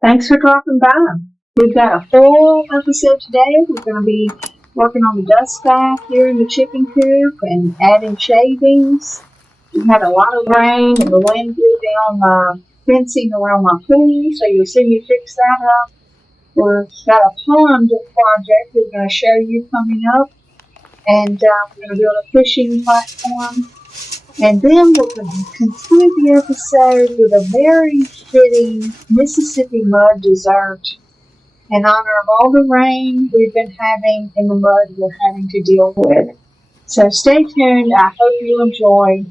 Thanks for dropping by. We've got a full episode today. We're going to be working on the dust bath here in the chicken coop and adding shavings. We've had a lot of rain and the wind blew down my fencing around my pool, so you'll see me fix that up. We've got a pond project we're going to show you coming up, and we're going to build a fishing platform. And then we're going to conclude the episode with a very fitting Mississippi mud dessert in honor of all the rain we've been having and the mud we're having to deal with. So stay tuned. I hope you enjoy.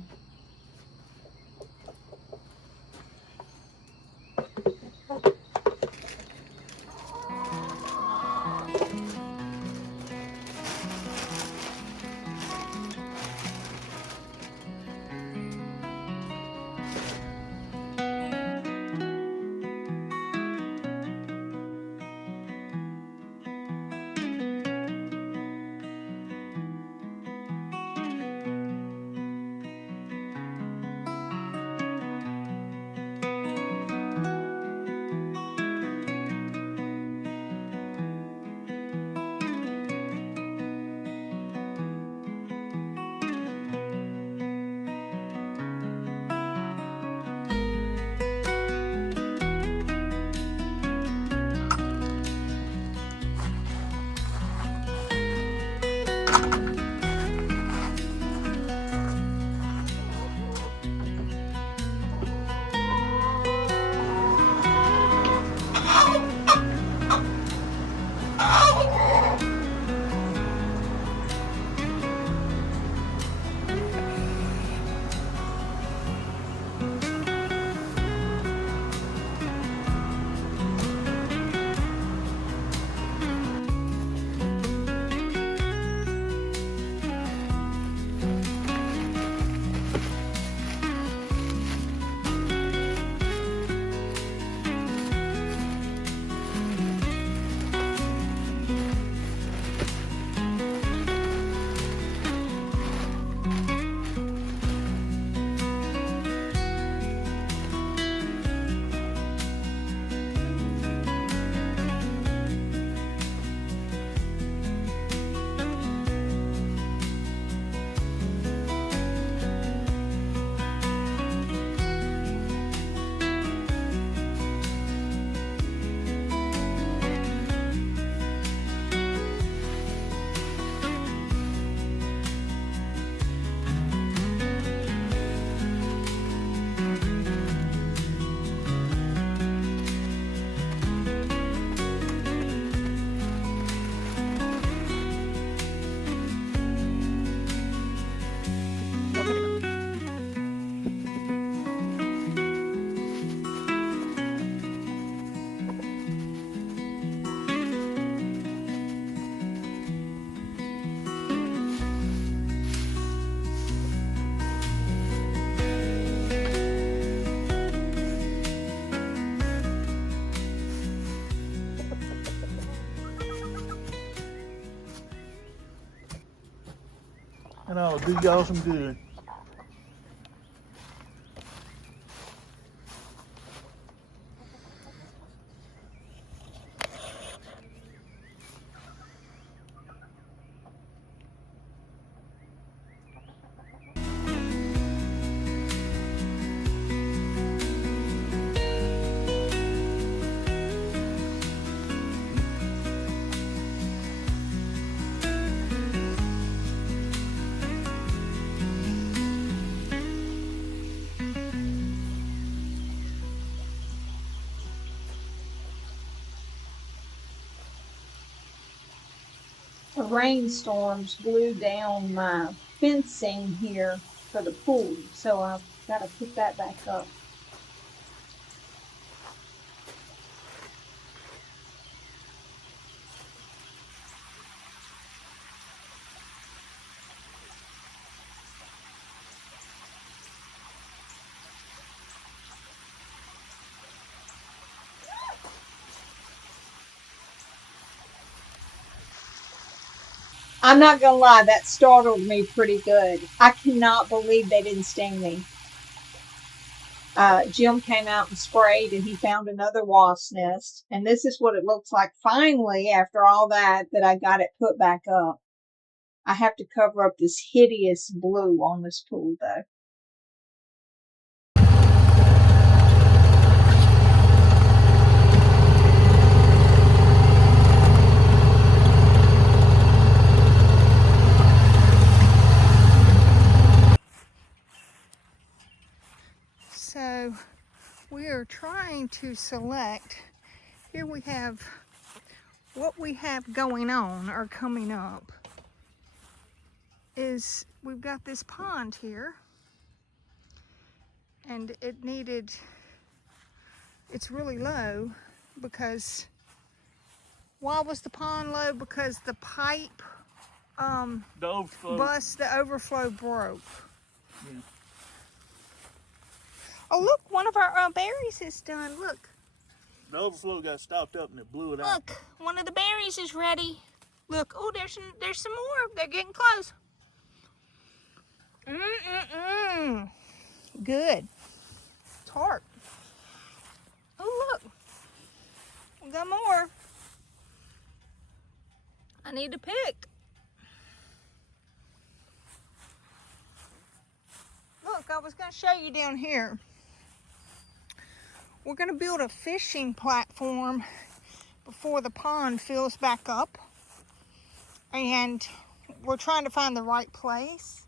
And I'll do y'all some good. The rainstorms blew down my fencing here for the pool, so I've got to put that back up. I'm not gonna lie, that startled me pretty good. I cannot believe they didn't sting me. Jim came out and sprayed, and he found another wasp nest. And this is what it looks like finally, after all that I got it put back up. I have to cover up this hideous blue on this pool, though. So we are trying to select. Here we have what we have going on or coming up is we've got this pond here, and it's really low because why was the pond low? Because the pipe The overflow. the overflow broke. Yeah. Oh look, one of our berries is done. Look. The overflow got stopped up and it blew it out. Look, one of the berries is ready. Look, oh, there's some more. They're getting close. Good. Tart. Oh, look. We got more. I need to pick. Look, I was going to show you down here. We're going to build a fishing platform before the pond fills back up. And we're trying to find the right place.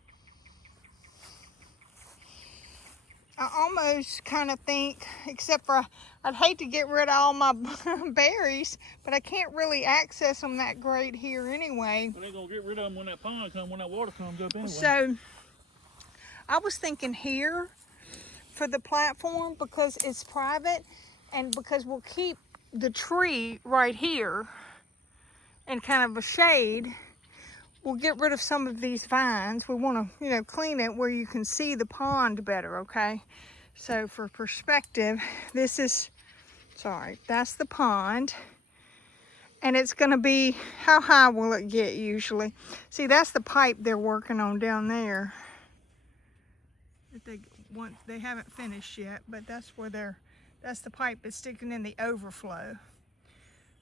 I almost kind of think, except for I'd hate to get rid of all my berries, but I can't really access them that great here anyway. But they're going to get rid of them when that pond comes, when that water comes up anyway. So I was thinking here for the platform because it's private and because we'll keep the tree right here in kind of a shade. We'll get rid of some of these vines. We want to, clean it where you can see the pond better, okay? So for perspective, that's the pond. And it's going to be, how high will it get usually? See, that's the pipe they're working on down there. They haven't finished yet, but that's that's the pipe that's sticking in the overflow.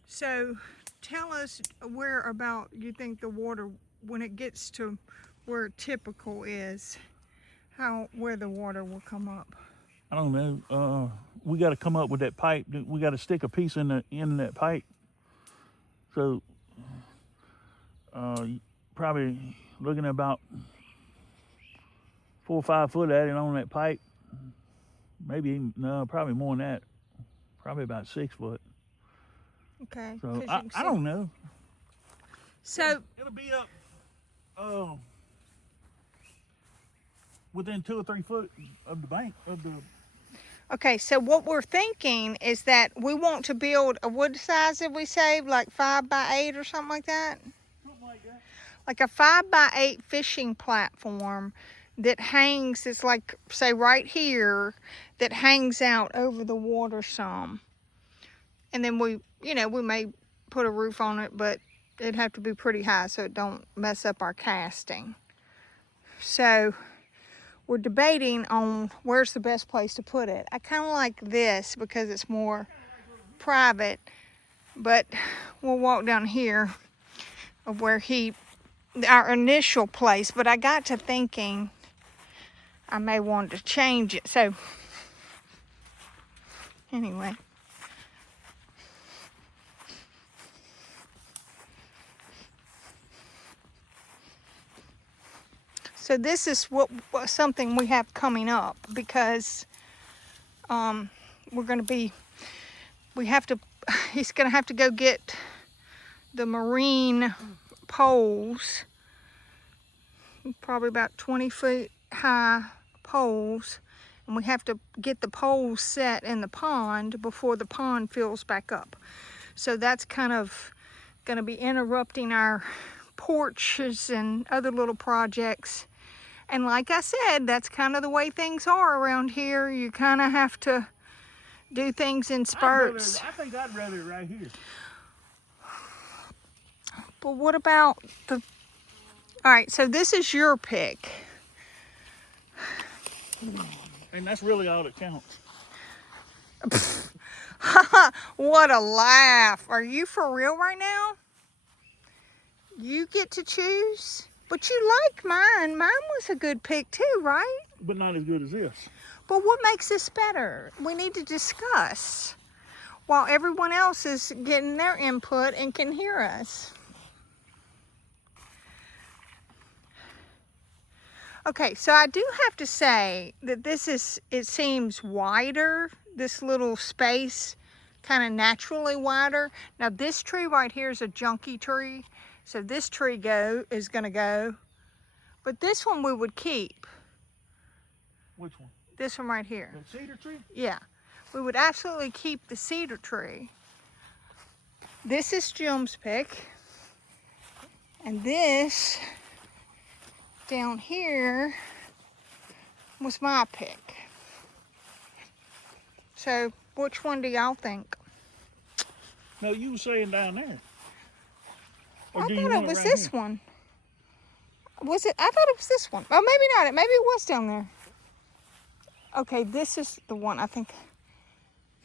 So tell us where about you think the water, when it gets to where typical is, where the water will come up. I don't know. We got to come up with that pipe. We got to stick a piece in that pipe. So probably looking at about 4 or 5 foot at it on that pipe. Maybe probably more than that. Probably about 6 foot. Okay. So I don't know. So it'll be up within 2 or 3 foot of the bank of the. Okay, so what we're thinking is that we want to build a wood size that we saved, like 5 by 8 or something like that. Something like that. Like a 5 by 8 fishing platform that hangs. It's like, say, right here, that hangs out over the water some. And then we may put a roof on it, but it'd have to be pretty high so it don't mess up our casting. So we're debating on where's the best place to put it. I kind of like this because it's more private, but we'll walk down here of where our initial place, but I got to thinking I may want to change it. So anyway. So this is something we have coming up because he's going to have to go get the marine poles, probably about 20 feet high poles, and we have to get the poles set in the pond before the pond fills back up. So that's kind of going to be interrupting our porches and other little projects. And like I said, that's kind of the way things are around here. You kind of have to do things in spurts. I think I'd rather it right here. But what about all right, so this is your pick. And that's really all that counts. What a laugh. Are you for real right now? You get to choose? But you like mine. Mine was a good pick too, right? But not as good as this. But what makes this better? We need to discuss while everyone else is getting their input and can hear us. Okay, so I do have to say that this is, it seems wider, this little space, kind of naturally wider. Now this tree right here is a junky tree, so this tree is gonna go, but this one we would keep. Which one? This one right here. The cedar tree? Yeah, we would absolutely keep the cedar tree. This is Jim's pick, and this down here was my pick. So which one do y'all think? No, you were saying down there. Or I do you thought want it was right this here? one. Was it? I thought it was this one. Oh, maybe not. Maybe it was down there. Okay, this is the one I think.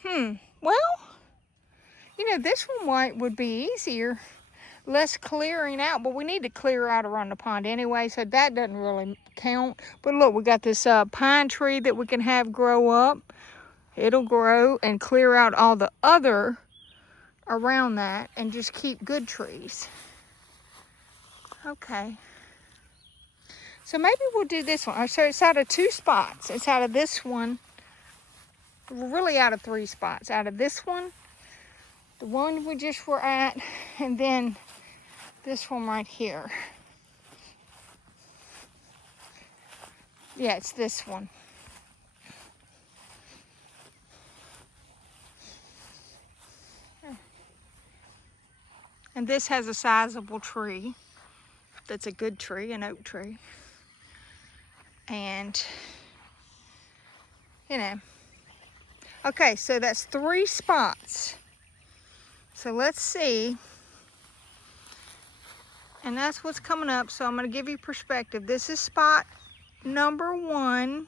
Well, you know, this one would be easier. Less clearing out, but we need to clear out around the pond anyway, so that doesn't really count. But look, we got this pine tree that we can have grow up. It'll grow and clear out all the other around that and just keep good trees. Okay. So maybe we'll do this one. So it's out of 2 spots. It's out of this one. We're really out of 3 spots. Out of this one, the one we just were at, and then this one right here. Yeah, it's this one. And this has a sizable tree. That's a good tree, an oak tree. And, you know. Okay, so that's 3 spots. So let's see. And that's what's coming up, so I'm going to give you perspective. This is spot number 1.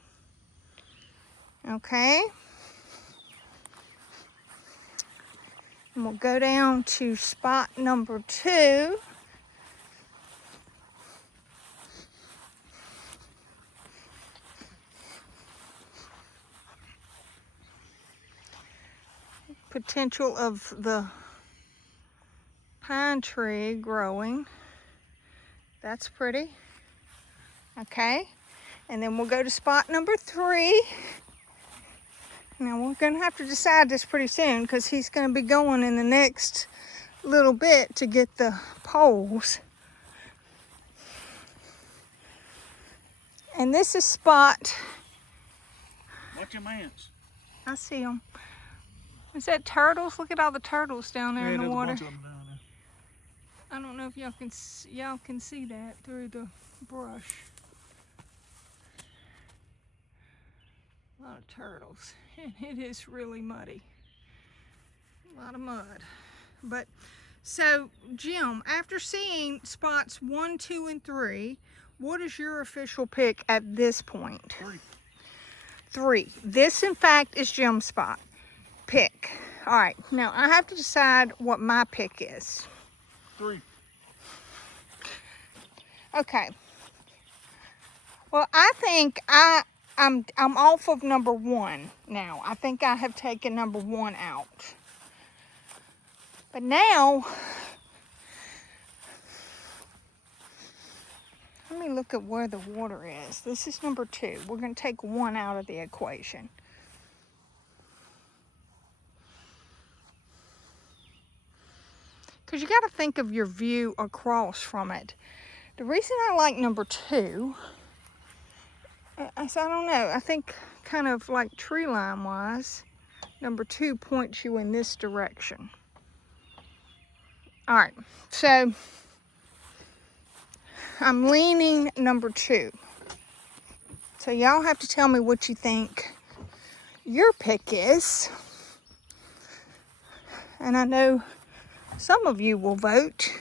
Okay. And we'll go down to spot number 2. Potential of the pine tree growing. That's pretty. Okay. And then we'll go to spot number 3. Now we're going to have to decide this pretty soon because he's going to be going in the next little bit to get the poles. And this is spot. Watch your mans. I see them. Is that turtles? Look at all the turtles down there in the water. A bunch of them down there. I don't know if y'all can see that through the brush. A lot of turtles, and it is really muddy. A lot of mud. But so Jim, after seeing spots 1, 2, and 3, what is your official pick at this point? 3. This, in fact, is Jim's spot. Pick. All right. Now I have to decide what my pick is. 3. Okay. Well, I think I'm off of number 1 now. I think I have taken number 1 out. But now, let me look at where the water is. This is number 2. We're going to take 1 out of the equation. Because you got to think of your view across from it. The reason I like number 2, I don't know, I think kind of like tree line wise, number 2 points you in this direction. All right, so I'm leaning number 2. So y'all have to tell me what you think your pick is. And I know some of you will vote.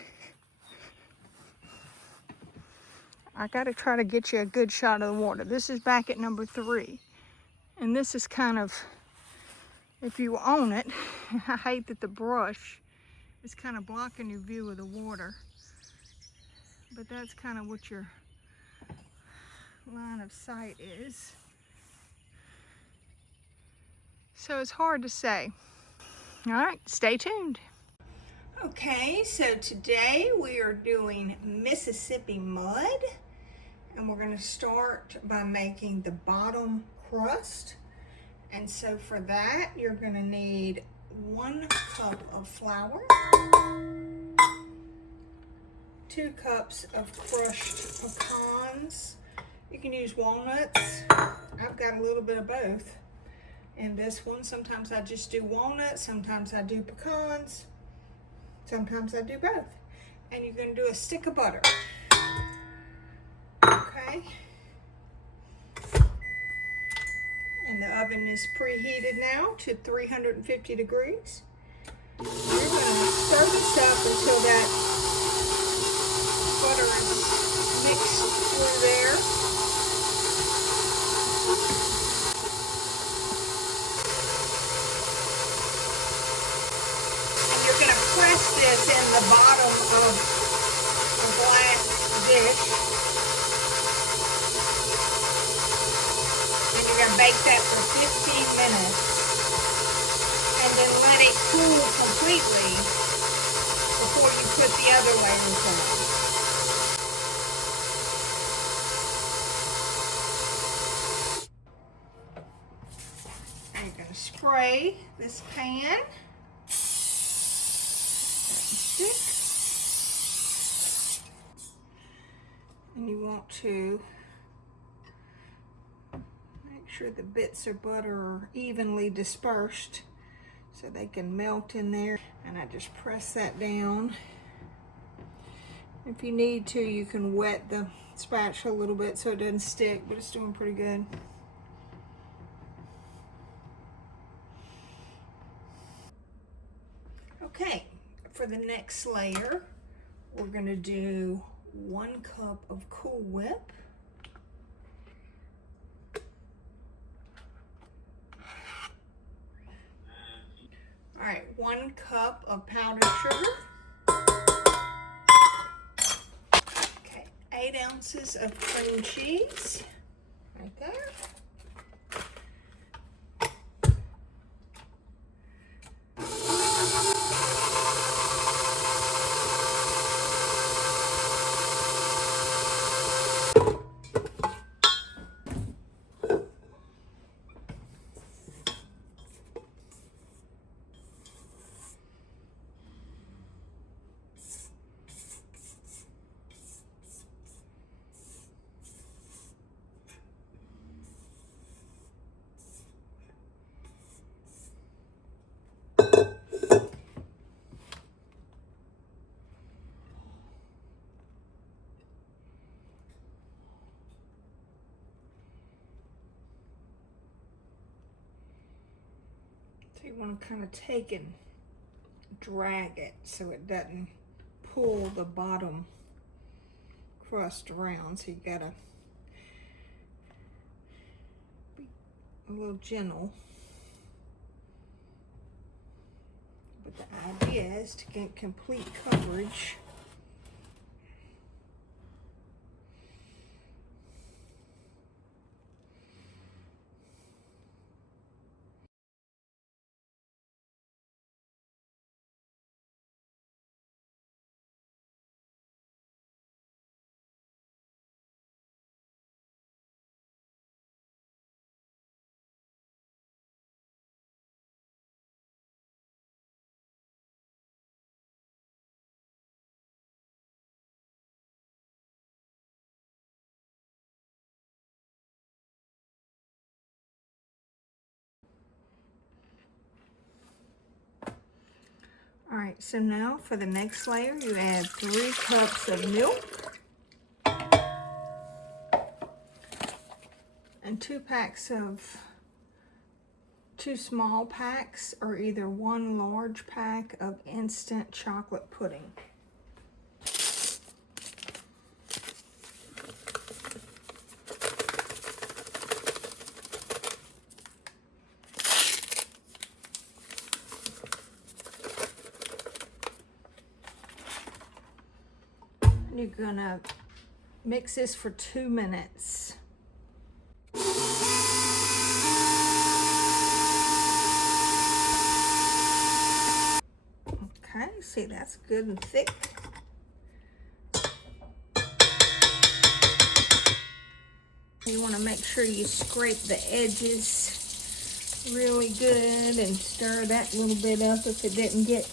I got to try to get you a good shot of the water. This is back at number 3. And this is kind of, if you own it, I hate that the brush is kind of blocking your view of the water. But that's kind of what your line of sight is. So it's hard to say. All right, stay tuned. Okay, so today we are doing Mississippi mud, and we're going to start by making the bottom crust. And so for that, you're going to need 1 cup of flour, 2 cups of crushed pecans. You can use walnuts. I've got a little bit of both in this one. Sometimes I just do walnuts, sometimes I do pecans, sometimes I do both. And you're going to do a stick of butter. Okay. And the oven is preheated now to 350 degrees. You're going to stir this up until that butter is mixed through there. And you're going to press this in the bottom of a glass dish. And you're going to bake that for 15 minutes. And then let it cool completely before you put the other layers on. And you're going to spray this pan. Stick. And you want to make sure the bits of butter are evenly dispersed so they can melt in there. And I just press that down. If you need to, you can wet the spatula a little bit so it doesn't stick, but it's doing pretty good. Okay, for the next layer, we're going to do 1 cup of Cool Whip. All right, 1 cup of powdered sugar. Okay, 8 ounces of cream cheese, right there. So you want to kind of take and drag it so it doesn't pull the bottom crust around. So you gotta be a little gentle. But the idea is to get complete coverage. All right, so now for the next layer, you add 3 cups of milk and 2 small packs, or either 1 large pack of instant chocolate pudding. you're gonna mix this for 2 minutes. Okay, see, that's good and thick. You want to make sure you scrape the edges really good and stir that little bit up if it didn't get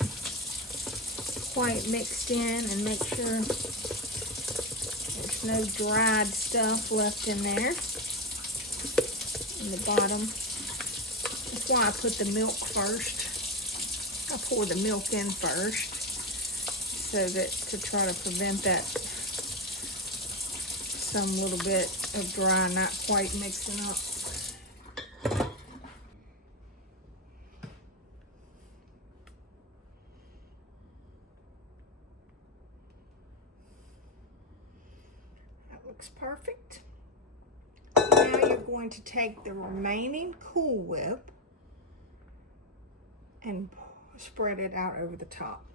quite mixed in, and make sure there's no dried stuff left in there in the bottom. That's why I put the milk first. I pour the milk in first so that to try to prevent that some little bit of dry not quite mixing up. That looks perfect. Now you're going to take the remaining Cool Whip and spread it out over the top.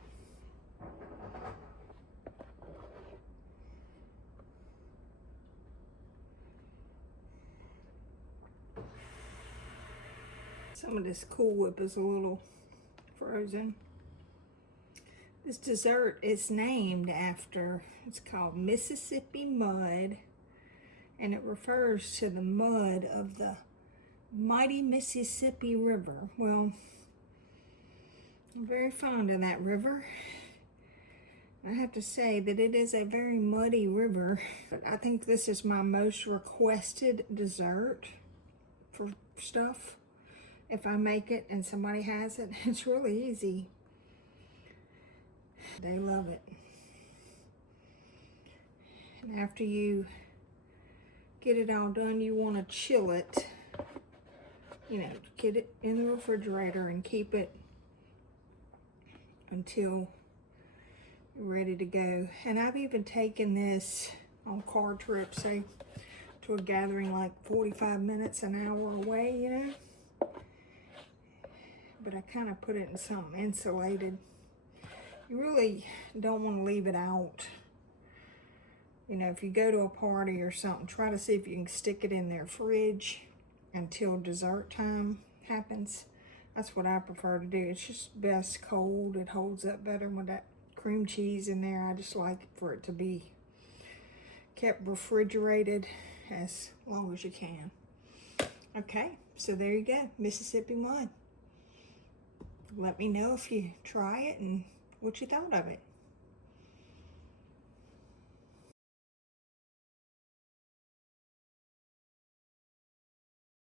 Some of this Cool Whip is a little frozen. This dessert is named after, it's called Mississippi Mud, and it refers to the mud of the mighty Mississippi River. Well, I'm very fond of that river. I have to say that it is a very muddy river, but I think this is my most requested dessert for stuff. If I make it and somebody has it, it's really easy. They love it. And after you get it all done, you want to chill it. You know, get it in the refrigerator and keep it until you're ready to go. And I've even taken this on car trips, say to a gathering like 45 minutes, an hour away, you know. But I kind of put it in something insulated. You really don't want to leave it out. You know, if you go to a party or something, try to see if you can stick it in their fridge until dessert time happens. That's what I prefer to do. It's just best cold. It holds up better with that cream cheese in there. I just like for it to be kept refrigerated as long as you can. Okay, so there you go, Mississippi Mud. Let me know if you try it and what you thought of it.